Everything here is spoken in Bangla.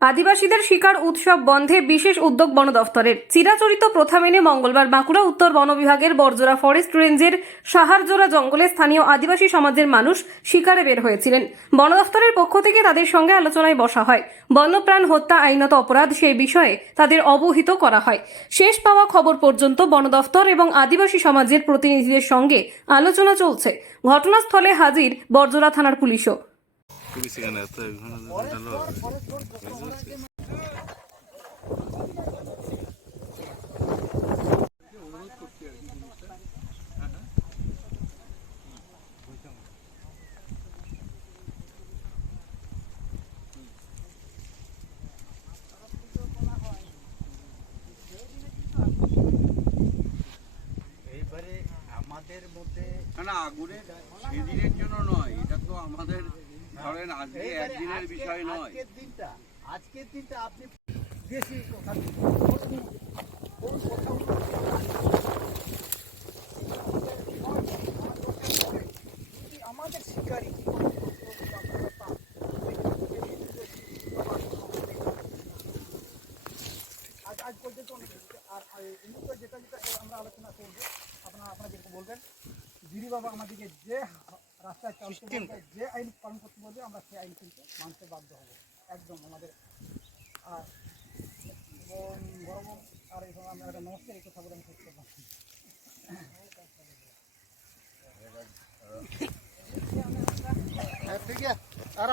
আদিবাসীদের শিকার উৎসব বন্ধে বিশেষ উদ্যোগ বন দফতরের। চিরাচরিত প্রথা মেনে মঙ্গলবার বাঁকুড়া উত্তর বন বিভাগের বরজোড়া ফরেস্ট রেঞ্জের সাহারজোড়া জঙ্গলে স্থানীয় আদিবাসী সমাজের মানুষ শিকারে বের হয়েছিলেন। বন দফতরের পক্ষ থেকে তাদের সঙ্গে আলোচনায় বসা হয়। বন্যপ্রাণ হত্যা আইনত অপরাধ সেই বিষয়ে তাদের অবহিত করা হয়। শেষ পাওয়া খবর পর্যন্ত বন দফতর এবং আদিবাসী সমাজের প্রতিনিধিদের সঙ্গে আলোচনা চলছে। ঘটনাস্থলে হাজির বরজোড়া থানার পুলিশও। সেখানে এত আমাদের মধ্যে না না আগুনের সেদিনের জন্য নয় এটা তো আমাদের ধরেন আজকে একদিনের বিষয় নয়। আজকের দিনটা আজকের দিনটা আপনি কথা আমাদের শিকারী। আজ আজ পর্যন্ত আর এই যেটা যেটা আমরা আলোচনা করব আপনারা আপনারা যেরকম বলবেন দিদি বাবা আমাদেরকে যে রাস্তায় চলতে যে আইন পালন করতে বলবে আমরা সেই আইন কিন্তু মানতে বাধ্য হব। একদম আমাদের আর গরম আর এই সময় আমরা একটা নমস্কার এই কথা বলে আমি করতে পারছি ঠিক আছে। আর